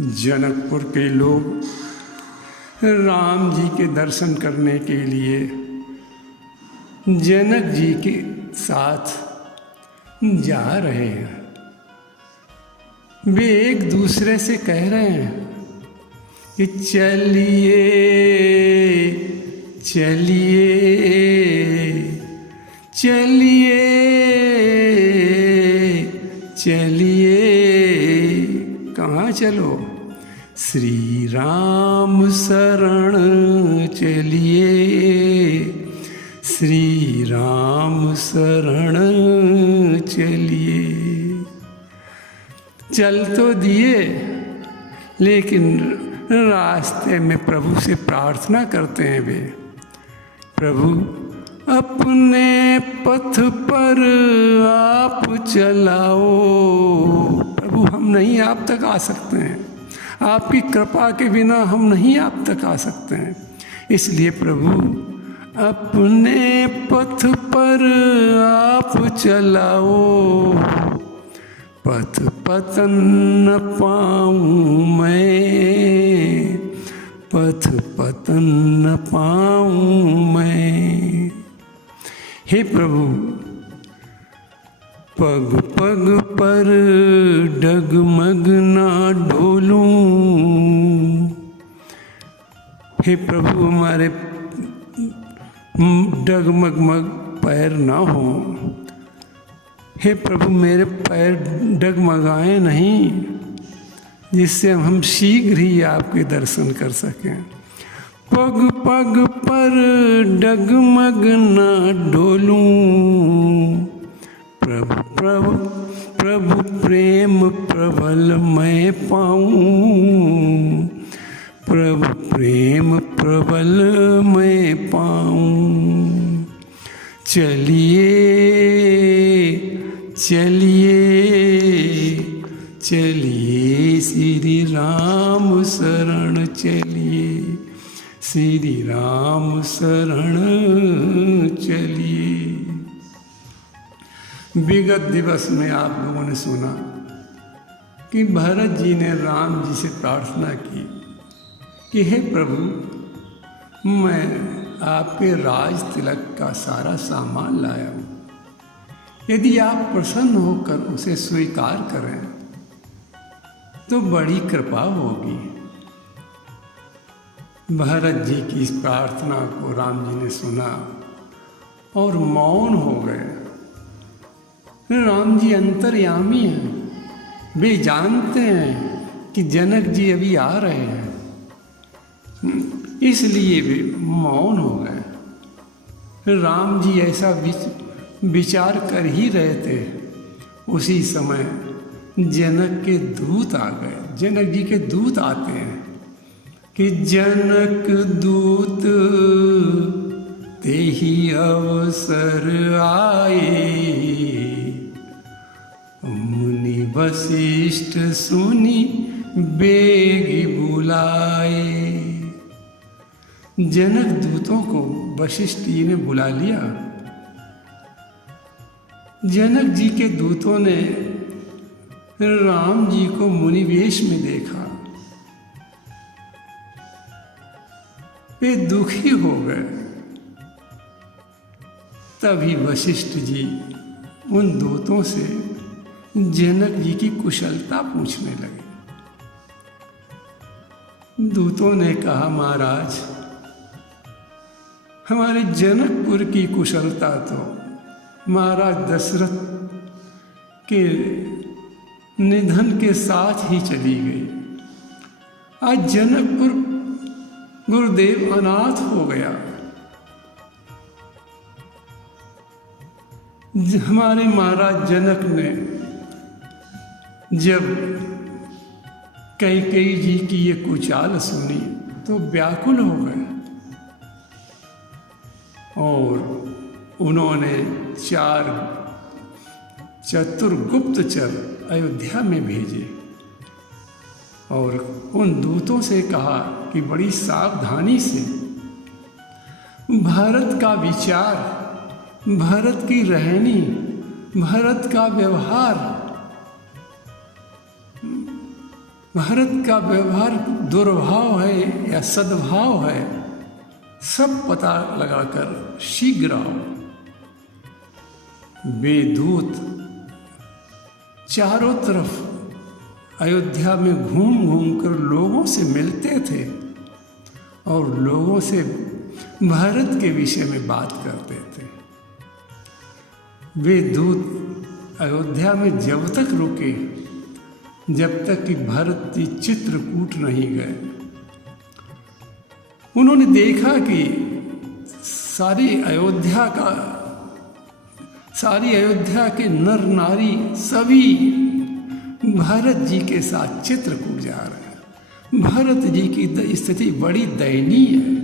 जनकपुर के लोग राम जी के दर्शन करने के लिए जनक जी के साथ जा रहे हैं। वे एक दूसरे से कह रहे हैं कि चलिए चलिए चलिए चलिए। कहाँ चलो? श्री राम शरण चलिए, श्री राम शरण चलिए। चल तो दिए, लेकिन रास्ते में प्रभु से प्रार्थना करते हैं वे, प्रभु अपने पथ पर आप चलाओ। प्रभु हम नहीं आप तक आ सकते हैं, आपकी कृपा के बिना हम नहीं आप तक आ सकते हैं। इसलिए प्रभु अपने पथ पर आप चलाओ, पथ पतन न पाऊँ मैं, पथ पतन न पाऊँ मैं। हे प्रभु पग पग पर डगमग ना डोलूं। हे प्रभु हमारे डगमगमग पैर ना हो। हे प्रभु मेरे पैर डगमगाए नहीं, जिससे हम शीघ्र ही आपके दर्शन कर सकें। पग पग पर डगमग ना डोलूं, प्रभु प्रभु प्रभु प्रेम प्रबल मैं पाऊं, प्रभु प्रेम प्रबल मैं पाऊं। चलिए चलिए चलिए, श्री राम शरण चलिए, श्री राम शरण चलिए। विगत दिवस में आप लोगों ने सुना कि भरत जी ने राम जी से प्रार्थना की कि हे प्रभु मैं आपके राज तिलक का सारा सामान लाया हूँ, यदि आप प्रसन्न होकर उसे स्वीकार करें तो बड़ी कृपा होगी। भरत जी की इस प्रार्थना को राम जी ने सुना और मौन हो गए। राम जी अंतर्यामी हैं, वे जानते हैं कि जनक जी अभी आ रहे हैं, इसलिए वे मौन हो गए। राम जी ऐसा विचार कर ही रहे थे, उसी समय जनक के दूत आ गए। जनक जी के दूत आते हैं कि जनक दूत तेहि अवसर आए, मुनि वशिष्ठ सुनी बेगी बुलाए। जनक दूतों को वशिष्ठ जी ने बुला लिया। जनक जी के दूतों ने राम जी को मुनि वेश में देखा, वे दुखी हो गए। तभी वशिष्ठ जी उन दूतों से जनक जी की कुशलता पूछने लगे। दूतों ने कहा महाराज हमारे जनकपुर की कुशलता तो महाराज दशरथ के निधन के साथ ही चली गई। आज जनकपुर गुरुदेव अनाथ हो गया। हमारे महाराज जनक ने जब कैकेयी जी की ये कुचाल सुनी तो व्याकुल हो गए और उन्होंने 4 चतुर गुप्तचर अयोध्या में भेजे और उन दूतों से कहा कि बड़ी सावधानी से भारत का विचार, भारत की रहनी, भारत का व्यवहार भारत का व्यवहार दुर्भाव है या सद्भाव है, सब पता लगाकर शीघ्र आओ। वे दूत चारों तरफ अयोध्या में घूम घूम कर लोगों से मिलते थे और लोगों से भारत के विषय में बात करते थे। वे दूत अयोध्या में जब तक रुके जब तक कि भरत जी चित्रकूट नहीं गए। उन्होंने देखा कि सारी अयोध्या के नर नारी सभी भरत जी के साथ चित्रकूट जा रहे हैं। भरत जी की स्थिति बड़ी दयनीय है।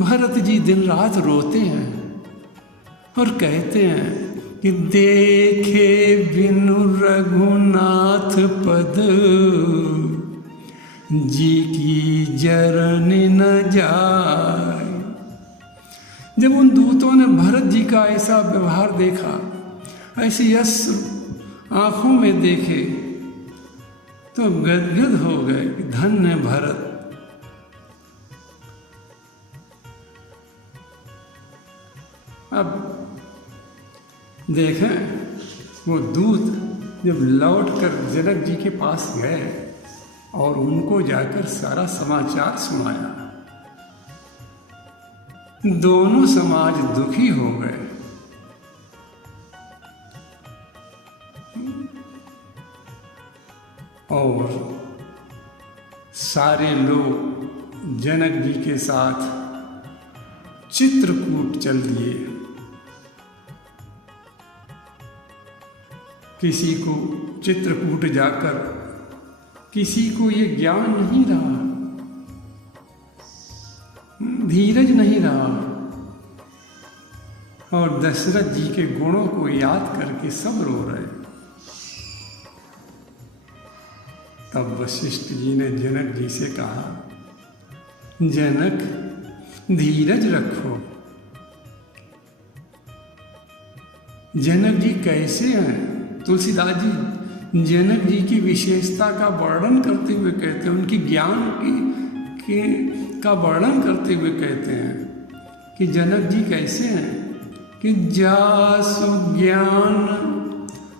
भरत जी दिन रात रोते हैं और कहते हैं कि देखे बिनु रघुनाथ पद, जी की जरन न जाए। जब उन दूतों ने भरत जी का ऐसा व्यवहार देखा, ऐसी अश्रु आंखों में देखे, तो गदगद हो गए कि धन्य भरत। अब देखें, वो दूत जब लौटकर जनक जी के पास गए और उनको जाकर सारा समाचार सुनाया, दोनों समाज दुखी हो गए। और सारे लोग जनक जी के साथ चित्रकूट चल दिए। किसी को चित्रकूट जाकर किसी को ये ज्ञान नहीं रहा, धीरज नहीं रहा, और दशरथ जी के गुणों को याद करके सब रो रहे। तब वशिष्ठ जी ने जनक जी से कहा, जनक धीरज रखो। जनक जी कैसे हैं? तुलसीदास जी जनक जी की विशेषता का वर्णन करते हुए कहते हैं, उनकी ज्ञान का वर्णन करते हुए कहते हैं कि जनक जी कैसे हैं कि जासु ज्ञान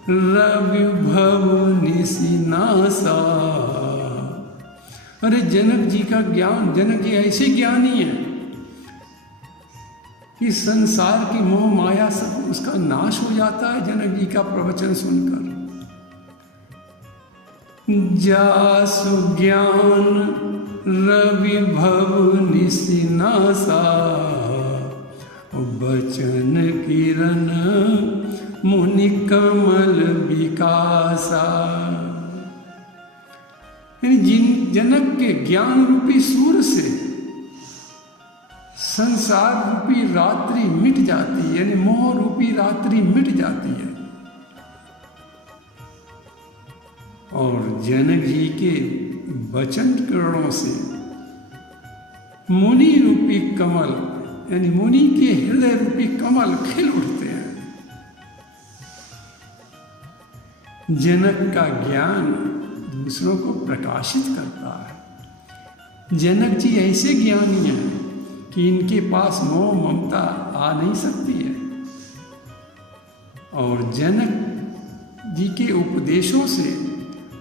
रविभव निशिनासा। अरे जनक जी का ज्ञान, जनक जी ऐसे ज्ञानी हैं कि संसार की मोह माया सब उसका नाश हो जाता है जनक जी का प्रवचन सुनकर। जासु ज्ञान रविभव निशिनासा, बचन किरण मुनि कमल विकासा। जिन जनक के ज्ञान रूपी सूर्य से संसार रूपी रात्रि मिट जाती है, यानी मोह रूपी रात्रि मिट जाती है। और जनक जी के वचन किरणों से मुनि रूपी कमल, यानी मुनि के हृदय रूपी कमल खिल उठते हैं। जनक का ज्ञान दूसरों को प्रकाशित करता है। जनक जी ऐसे ज्ञानी हैं कि इनके पास मोह ममता आ नहीं सकती है। और जनक जी के उपदेशों से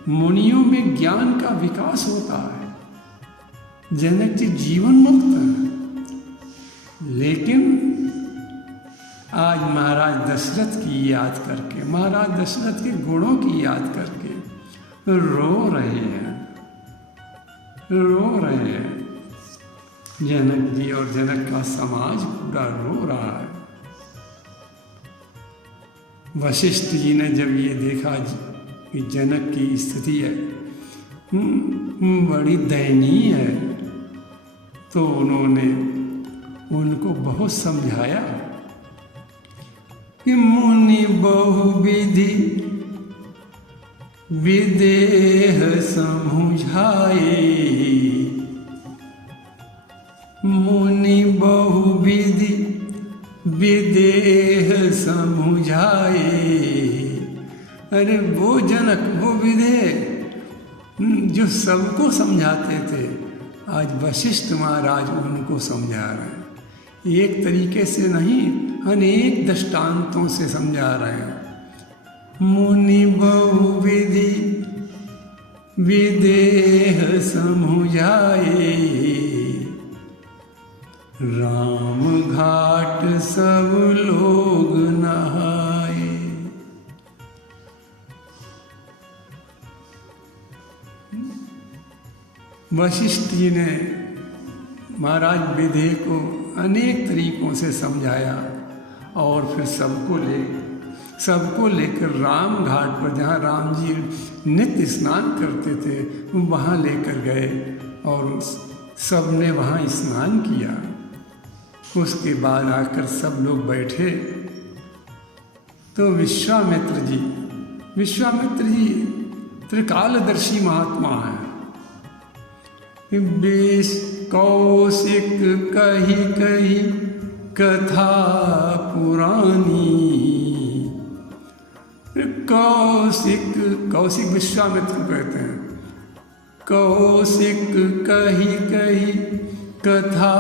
मुनियों में ज्ञान का विकास होता है। जनक जी जीवन मुक्त हैं। लेकिन आज महाराज दशरथ की याद करके, महाराज दशरथ के गुणों की याद करके रो रहे हैं, रो रहे हैं। जनक जी और जनक का समाज पूरा रो रहा है। वशिष्ठ जी ने जब ये देखा कि जनक की स्थिति है बड़ी दयनीय है, तो उन्होंने उनको बहुत समझाया कि मुनि बहुविधि विदेह समुझाए, मुनि बहुविधि विदेह समुझाए। अरे वो जनक, वो विदेह, जो सबको समझाते थे, आज वशिष्ठ महाराज उनको समझा रहे हैं। एक तरीके से नहीं, अनेक दृष्टांतों से समझा रहे हैं। मुनि बहुविधि विदेह समुझाए, राम घाट सब लोग नहाए। वशिष्ठ जी ने महाराज विदेह को अनेक तरीकों से समझाया और फिर सबको लेकर राम घाट पर, जहाँ राम जी नित्य स्नान करते थे, वहाँ लेकर गए और सब ने वहाँ स्नान किया। उसके बाद आकर सब लोग बैठे तो विश्वामित्र जी त्रिकालदर्शी महात्मा हैं। बेश कौशिक कही कथा पुरानी, कौशिक विश्वामित्र कहते हैं। कौशिक कही कथा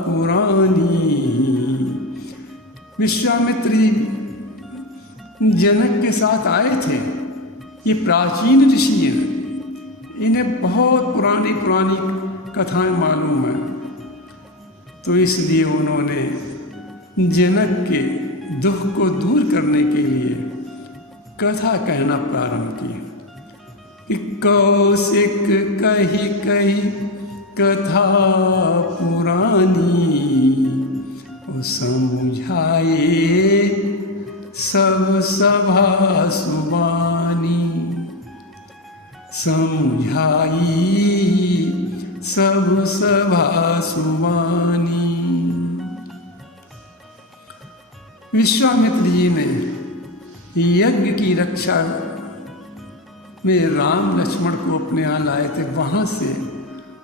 पुरानी। विश्वामित्र जी जनक के साथ आए थे। ये प्राचीन ऋषि हैं, इन्हें बहुत पुरानी कथाएं मालूम है। तो इसलिए उन्होंने जनक के दुख को दूर करने के लिए कथा कहना प्रारंभ की कि कौशिक कही कथा पुरानी, समझाए सब सभा सुबानी। समझाई सब सभा सुबानी। विश्वामित्र जी ने यज्ञ की रक्षा में राम लक्ष्मण को अपने यहाँ लाए थे, वहाँ से,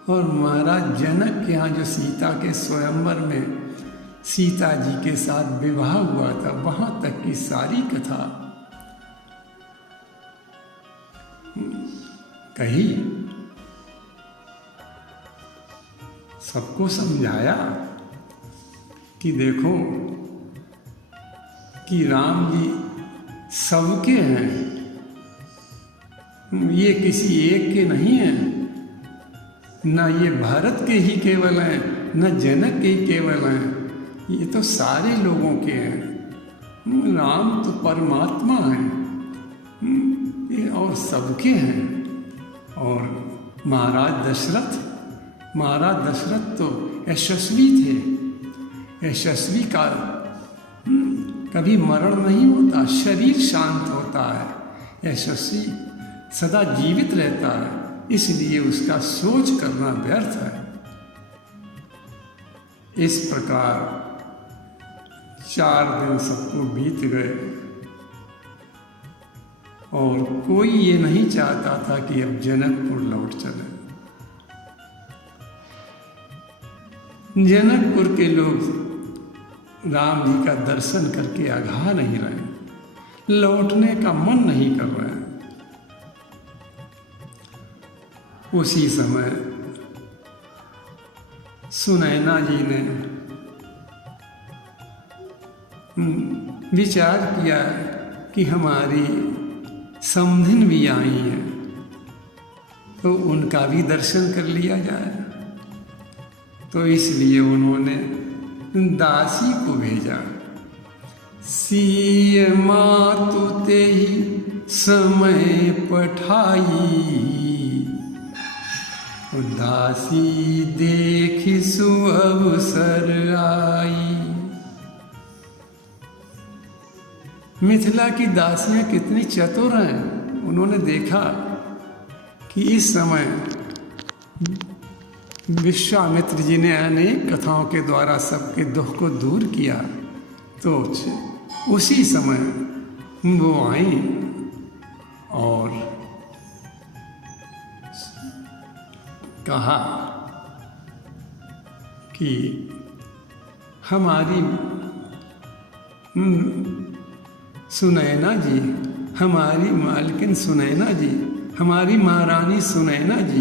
और महाराज जनक के यहाँ जो सीता के स्वयंवर में सीता जी के साथ विवाह हुआ था, वहाँ तक की सारी कथा कही, सबको समझाया कि देखो कि राम जी सबके हैं, ये किसी एक के नहीं हैं, न ये भरत के ही केवल हैं, न जनक के ही केवल हैं, ये तो सारे लोगों के हैं। राम तो परमात्मा हैं, ये और सबके हैं। और महाराज दशरथ तो यशस्वी थे। यशस्वी का कभी मरण नहीं होता, शरीर शांत होता है। यशस्वी सदा जीवित रहता है, इसलिए उसका सोच करना व्यर्थ है। इस प्रकार 4 दिन सबको बीत गए और कोई ये नहीं चाहता था कि अब जनकपुर लौट चले। जनकपुर के लोग राम जी का दर्शन करके अघा नहीं रहे, लौटने का मन नहीं कर रहे। उसी समय सुनैना जी ने विचार किया कि हमारी समधिन भी आई हैं, तो उनका भी दर्शन कर लिया जाए। तो इसलिए उन्होंने दासी को भेजा। सिय मातु तेहि समय पठाई, दासी देखि सुअवसर आई। मिथिला की दासियां कितनी चतुर हैं। उन्होंने देखा कि इस समय विश्वामित्र जी ने अनेक कथाओं के द्वारा सबके दुख को दूर किया, तो उसी समय वो आई और कहा कि हमारी सुनैना जी, हमारी मालकिन सुनैना जी हमारी महारानी सुनैना जी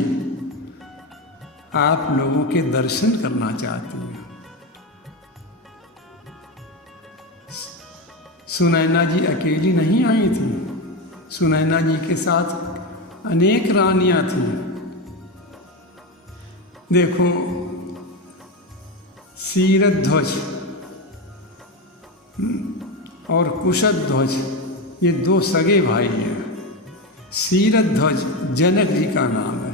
आप लोगों के दर्शन करना चाहती हैं। सुनैना जी अकेली नहीं आई थी, सुनैना जी के साथ अनेक रानियां थीं। देखो, शीरध्वज और कुशध्वज ये दो सगे भाई हैं। शीरध्वज जनक जी का नाम है।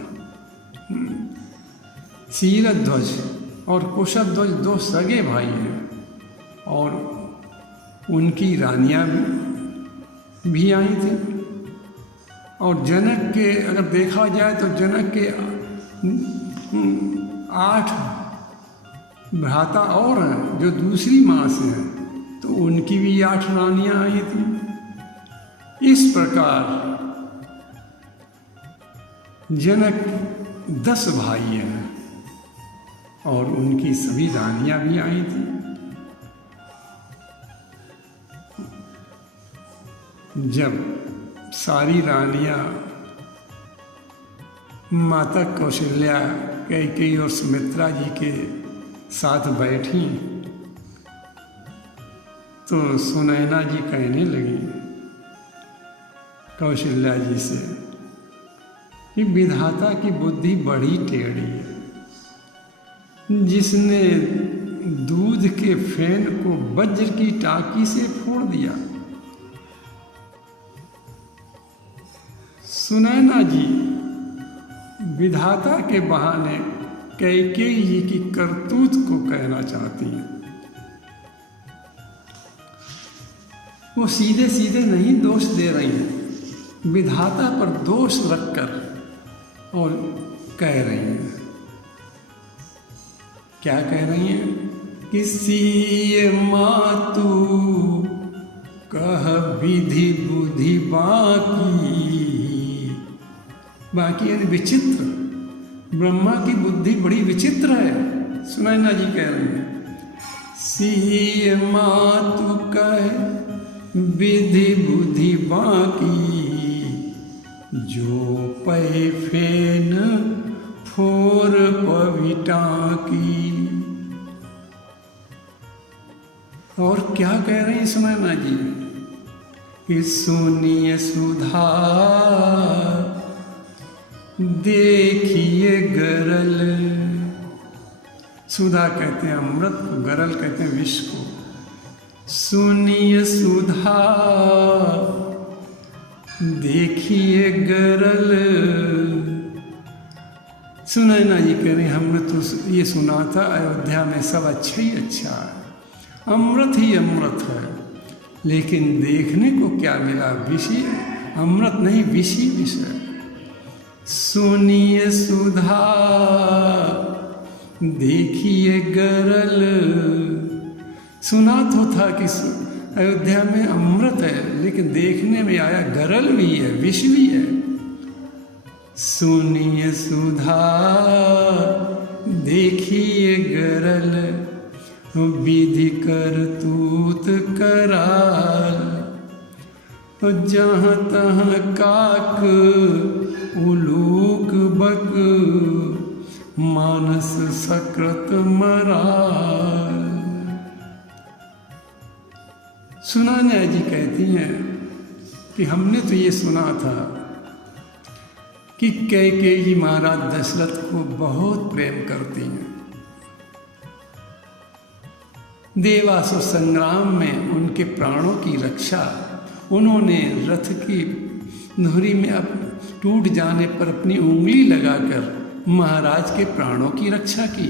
शीरध्वज और कुशध्वज दो सगे भाई हैं और उनकी रानियां भी आई थी। और जनक के अगर देखा जाए तो जनक के 8 भ्राता और हैं जो दूसरी माँ से हैं, तो उनकी भी 8 रानियां आई थी। इस प्रकार जनक 10 भाई हैं और उनकी सभी रानियां भी आई थी। जब सारी रानियां माता कौशल्या, कैकेयी और सुमित्रा जी के साथ बैठी तो सुनैना जी कहने लगी कौशल्या जी से कि विधाता की बुद्धि बड़ी टेढ़ी है। जिसने दूध के फेन को वज्र की टाकी से फोड़ दिया। सुनैना जी विधाता के बहाने कैकेयी जी की करतूत को कहना चाहती हैं। वो सीधे सीधे नहीं दोष दे रही हैं, विधाता पर दोष रखकर और कह रही हैं। क्या कह रही हैं? किसी मातु कह विधि बुद्धि बाकी यानी विचित्र। ब्रह्मा की बुद्धि बड़ी विचित्र है, सुनैना जी कह रही हैं। सी मातु कह विधि बुद्धि बाकी, जो पै फेन फोर पविटा की। और क्या कह रही हैं सुनैना जी कि सुनिए सुधा देखिए गरल। सुधा कहते हैं अमृत को, गरल कहते हैं विष को। सुनिए सुधा देखिए गरल। सुनैना जी कह रहे हमने तो ये सुना था अयोध्या में सब अच्छा ही अच्छा है, अमृत ही अमृत है, लेकिन देखने को क्या मिला? विष ही, अमृत नहीं विष ही विष है। सुनिए सुधा देखिए गरल। सुना तो था कि अयोध्या में अमृत है, लेकिन देखने में आया गरल भी है, विष भी है। सुनिए सुधा देखिए गरल, विधि करतूत कराल। जहाँ तहाँ काक उलूक बक, मानस सकृत मराल। सुनैना जी कहती हैं कि हमने तो ये सुना था कि कैकेयी महाराज दशरथ को बहुत प्रेम करती हैं। देवासुर संग्राम में उनके प्राणों की रक्षा उन्होंने रथ की धुरी में अब टूट जाने पर अपनी उंगली लगाकर महाराज के प्राणों की रक्षा की।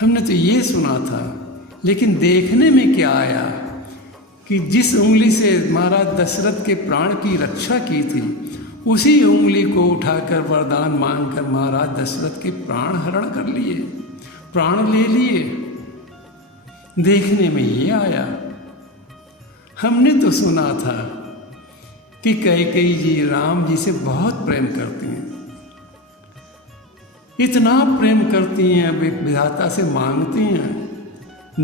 हमने तो ये सुना था, लेकिन देखने में क्या आया कि जिस उंगली से महाराज दशरथ के प्राण की रक्षा की थी, उसी उंगली को उठाकर वरदान मांगकर महाराज दशरथ के प्राण हरण कर लिए, प्राण ले लिए। देखने में ये आया। हमने तो सुना था कि कैकेयी जी राम जी से बहुत प्रेम करती हैं, इतना प्रेम करती हैं वे विधाता से मांगती हैं,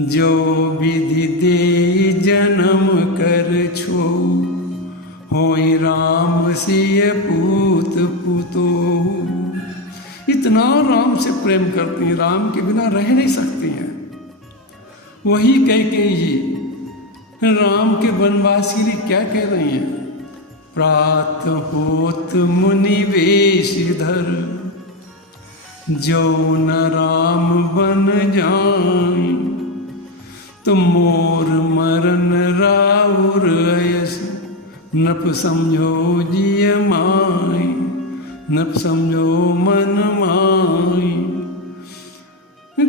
जो विधि दे जन्म कर छो होई राम सिय पूत पुतो। इतना राम से प्रेम करती हैं, राम के बिना रह नहीं सकती हैं। वही कैकेयी जी राम के वनवास के लिए क्या कह रही हैं? प्रात होत मुनि वेश धर, जो न राम बन जाई, तुम मोर मरन राउर अयस, नप समझो जिय माई, नप समझो मन माई।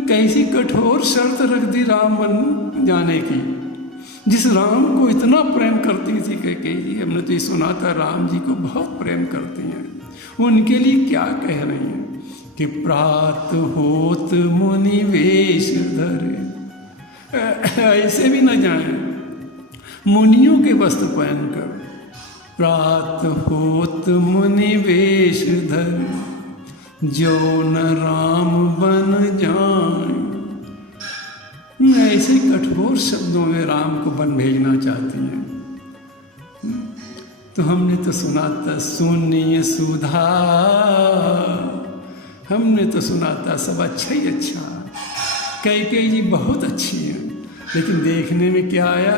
कैसी कठोर शर्त रख दी राम बन जाने की, जिस राम को इतना प्रेम करती थी कैकेयी। हमने तो ये सुना था राम जी को बहुत प्रेम करती हैं। उनके लिए क्या कह रही हैं कि प्रात होत मुनि वेश धरे। ऐसे भी न जाएं मुनियों के वस्त्र पहनकर। प्रात होत मुनि वेश धरे, जो न राम बन जाए। ऐसे कठोर शब्दों में राम को बन भेजना चाहती हैं। तो हमने तो सुना था सुनिए सुधा, हमने तो सुना था सब अच्छा ही अच्छा। कैकेयी जी बहुत अच्छी है, लेकिन देखने में क्या आया?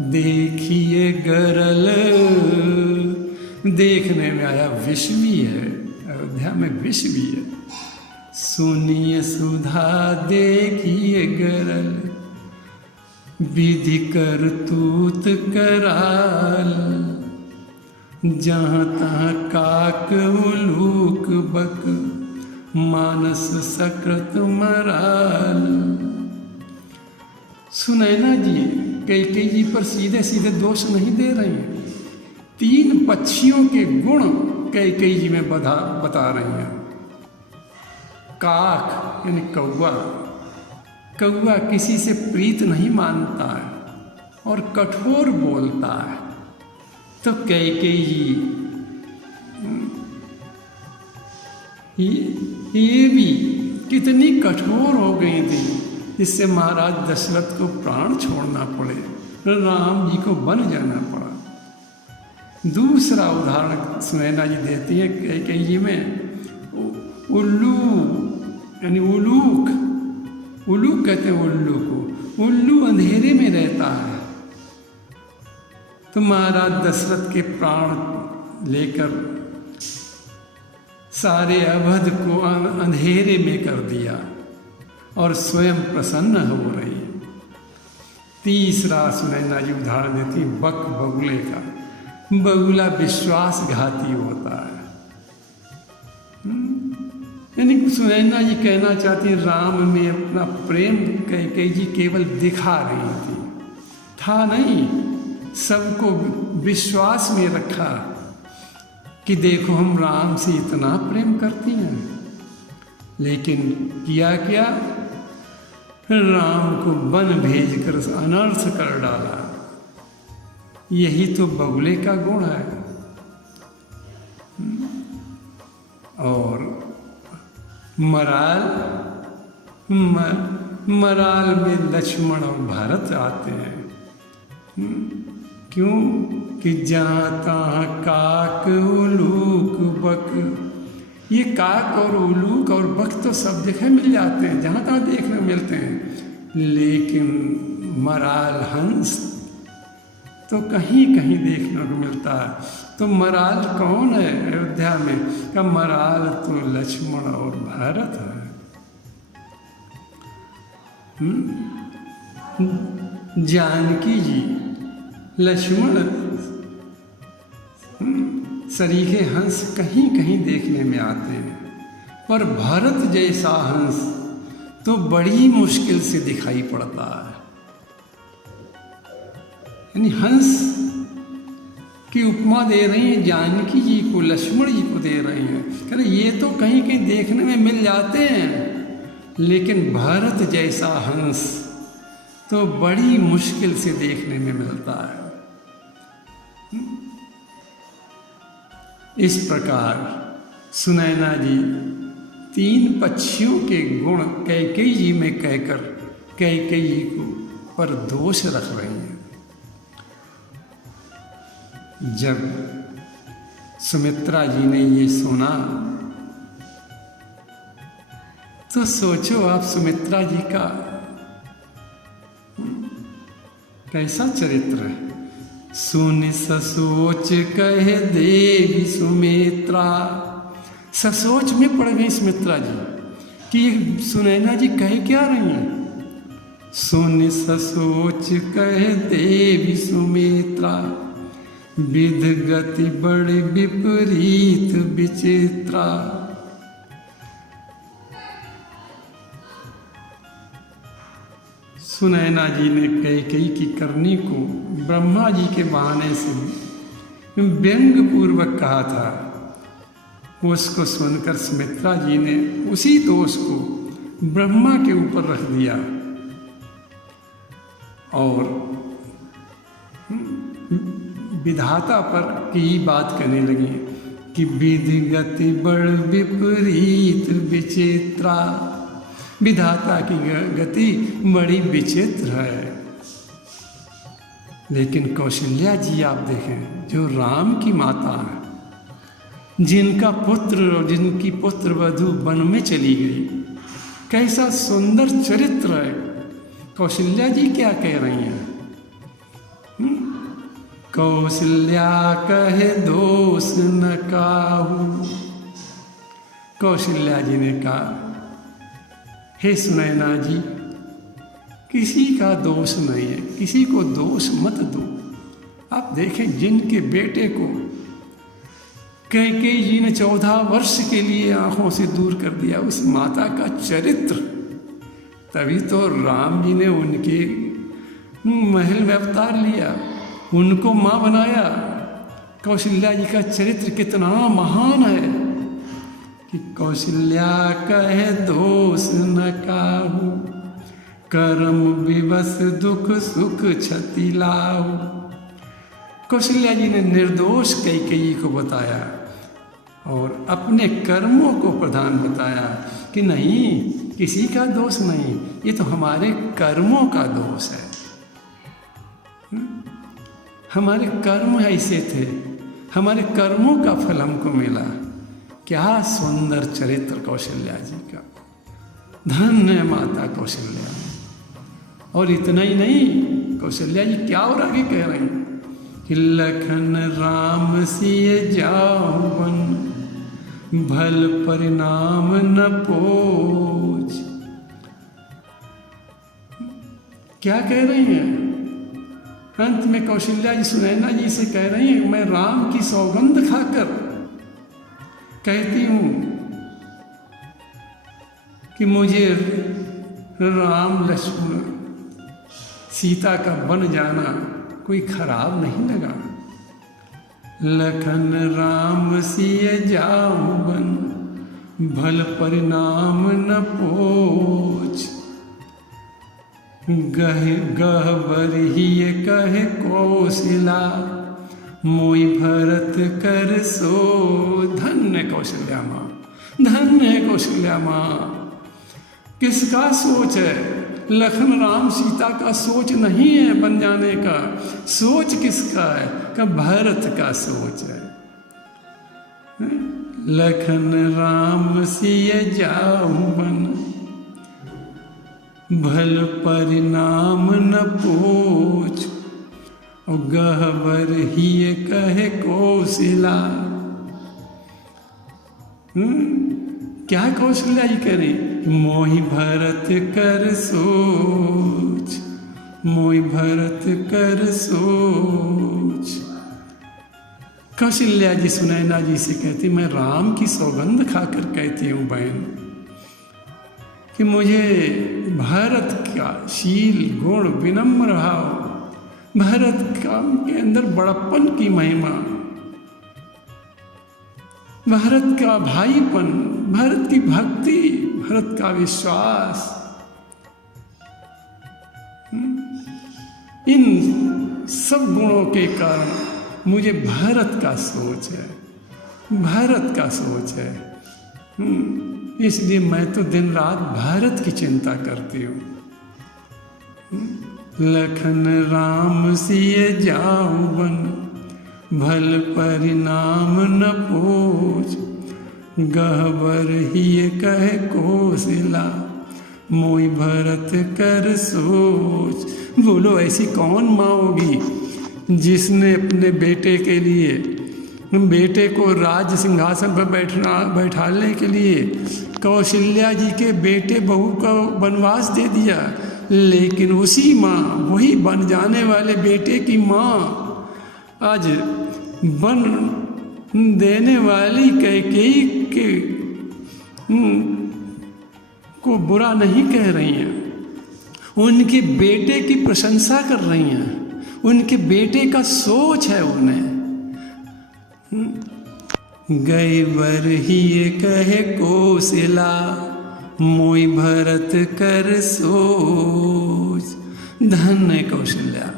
देखिए गरल, देखने में आया विष भी है, अयोध्या में विष भी है। सुनिए सुधा देखिए गरल, विधि कर तूत कराल, जहाँ तहाँ काक उलूक बक, मानस सकृत मराल। सुनैना जी कैकेयी जी पर सीधे सीधे दोष नहीं दे रही हैं। 3 पक्षियों के गुण कैकेयी जी में बता रही हैं। काक यानी कौवा, कौवा किसी से प्रीत नहीं मानता है और कठोर बोलता है। तो कैकेयी ये भी कितनी कठोर हो गई थी, इससे महाराज दशरथ को प्राण छोड़ना पड़े, राम जी को बन जाना पड़ा। दूसरा उदाहरण सुनैना जी देती है कैकेयी में उल्लू यानी उलूक, उलूक कहते हैं उल्लू को। उल्लू अंधेरे में रहता है, तो महाराज दशरथ के प्राण लेकर सारे अवध को अंधेरे में कर दिया और स्वयं प्रसन्न हो रही है। तीसरा सुनैना जी उदाहरण देती बक बगुले का। बगुला विश्वासघाती होता है। यानी सुनैना जी कहना चाहती राम में अपना प्रेम कैकेयी जी केवल दिखा रही थी, था नहीं, सबको विश्वास में रखा कि देखो हम राम से इतना प्रेम करती हैं। लेकिन किया क्या? राम को वन भेजकर अनर्थ कर डाला। यही तो बगुले का गुण है। और मराल में लक्ष्मण और भरत आते हैं। क्यों? कि जहाँ तहाँ काक उलूक बक। ये काक और उलूक और बक तो सब जगह मिल जाते हैं, जहाँ तहाँ देखने को मिलते हैं, लेकिन मराल हंस तो कहीं कहीं देखने को मिलता है। तो मराल कौन है अयोध्या में? का मराल तो लक्ष्मण और भरत है। जानकी जी लक्ष्मण सरीखे हंस कहीं कहीं देखने में आते हैं, पर भरत जैसा हंस तो बड़ी मुश्किल से दिखाई पड़ता है। यानी हंस की उपमा दे रही हैं जानकी जी को, लक्ष्मण जी को दे रही हैं। कह रहे ये तो कहीं कहीं देखने में मिल जाते हैं, लेकिन भरत जैसा हंस तो बड़ी मुश्किल से देखने में मिलता है। इस प्रकार सुनैना जी 3 पक्षियों के गुण कैकेयी जी में कहकर कैकेयी को पर दोष रख रही हैं। जब सुमित्रा जी ने ये सुना तो सोचो आप सुमित्रा जी का कैसा चरित्र है। सुन ससोच कहे देवी सुमित्रा, ससोच में पड़ गई सुमित्रा जी कि ये सुनैना जी कह क्या रही हैं। सुन ससोच कहे देवी सुमित्रा, विध गति बड़ी विपरीत विचित्रा। सुनैना जी ने कैकेयी की करनी को ब्रह्मा जी के बहाने से व्यंग पूर्वक कहा था। उसको सुनकर सुमित्रा जी ने उसी दोष को ब्रह्मा के ऊपर रख दिया और विधाता पर की बात करने लगी कि विधि गति बड़ विपरीत विचित्रा। विधाता की गति बड़ी विचित्र है। लेकिन कौशल्या जी आप देखें, जो राम की माता है, जिनका पुत्र और जिनकी पुत्र वधू वन में चली गई, कैसा सुंदर चरित्र है। कौशल्या जी क्या कह रही हैं? कौशल्या कहे दोष न काहू। कौशल्या जी ने कहा, हे सुनैना जी, किसी का दोष नहीं है, किसी को दोष मत दो। आप देखें, जिनके बेटे को कैकेयी जी ने 14 वर्ष के लिए आंखों से दूर कर दिया, उस माता का चरित्र, तभी तो राम जी ने उनके महल में अवतार लिया, उनको माँ बनाया। कौशल्या जी का चरित्र कितना महान है कि कौशल्या कहे दोष न काहू, कर्म विवश दुख सुख क्षति लाहू। कौशल्या जी ने निर्दोष कैकेयी को बताया और अपने कर्मों को प्रधान बताया कि नहीं, किसी का दोष नहीं, ये तो हमारे कर्मों का दोष है। हमारे कर्म ऐसे थे, हमारे कर्मों का फल हमको मिला। क्या सुंदर चरित्र कौशल्या जी का। धन्य माता कौशल्या। और इतना ही नहीं, कौशल्या जी क्या और आगे कह रही हैं कि लखन राम सिय जावन, भल परिणाम न पोच। क्या कह रही हैं? अंत में कौशल्या जी सुनैना जी से कह रही हैं, मैं राम की सौगंध खाकर कहती हूँ कि मुझे राम लक्ष्मण सीता का बन जाना कोई खराब नहीं लगा। लखन राम सिय जावन, भल परिणाम न पोच। गहबर ही कहे कौशला, मोई भरत कर सो। धन्य कौशल्या माँ, धन्य कौशल्या माँ। किसका सोच है? लखन राम सीता का सोच नहीं है बन जाने का। सोच किसका है? का भरत का सोच है। लखन राम सिय जावन, भल परिणाम न पोच। और गहबर ही कहे कौशला। क्या कौशल्या जी कह रही? मोहि भरत कर सोच, मोहि भरत कर सोच। कौशल्या जी सुनैना जी से कहती, मैं राम की सौगंध खाकर कहती हूँ बहन कि मुझे भारत का शील गुण विनम्र भाव, भारत का के अंदर बड़प्पन की महिमा, भारत का भाईपन, भारत की भक्ति, भारत का विश्वास, इन सब गुणों के कारण मुझे भारत का सोच है, भारत का सोच है। इसलिए मैं तो दिन रात भारत की चिंता करती हूँ। लखन राम सिय जावन, भल परिणाम न पूछ, गहबर ही कह कोशिला, मोई भरत कर सोच। बोलो ऐसी कौन माँ होगी जिसने अपने बेटे के लिए, बेटे को राज सिंहासन पर बैठाने के लिए कौशल्या जी के बेटे बहू को वनवास दे दिया, लेकिन उसी माँ, वही बन जाने वाले बेटे की माँ आज बन देने वाली कैकेयी के को बुरा नहीं कह रही हैं, उनके बेटे की प्रशंसा कर रही हैं, उनके बेटे का सोच है उन्हें। गई बर ही कहे कोशिला, मोई भरत कर सोच। धन है कौशल्या।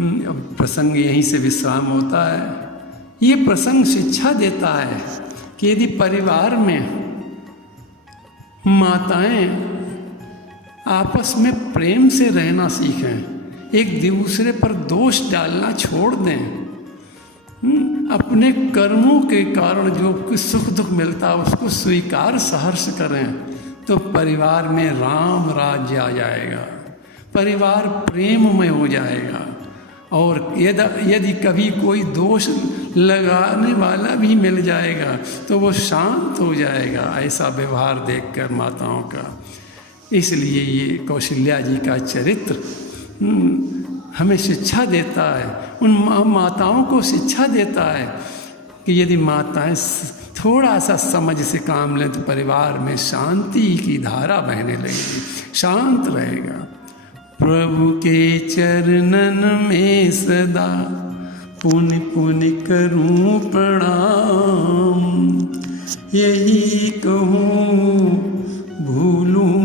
अब प्रसंग यहीं से विश्राम होता है। ये प्रसंग शिक्षा देता है कि यदि परिवार में माताएं आपस में प्रेम से रहना सीखें, एक दूसरे पर दोष डालना छोड़ दें, अपने कर्मों के कारण जो सुख दुख मिलता है उसको स्वीकार सहर्ष करें, तो परिवार में राम राज्य आ जाएगा, परिवार प्रेममय हो जाएगा। और यदि कभी कोई दोष लगाने वाला भी मिल जाएगा तो वो शांत हो जाएगा, ऐसा व्यवहार देखकर माताओं का। इसलिए ये कौशल्या जी का चरित्र हमें शिक्षा देता है, उन माताओं को शिक्षा देता है कि यदि माताएं थोड़ा सा समझ से काम लें तो परिवार में शांति की धारा बहने लगेगी, शांत रहेगा। प्रभु के चरणन में सदा पुनि पुनि करूं प्रणाम, यही कहूँ भूलूं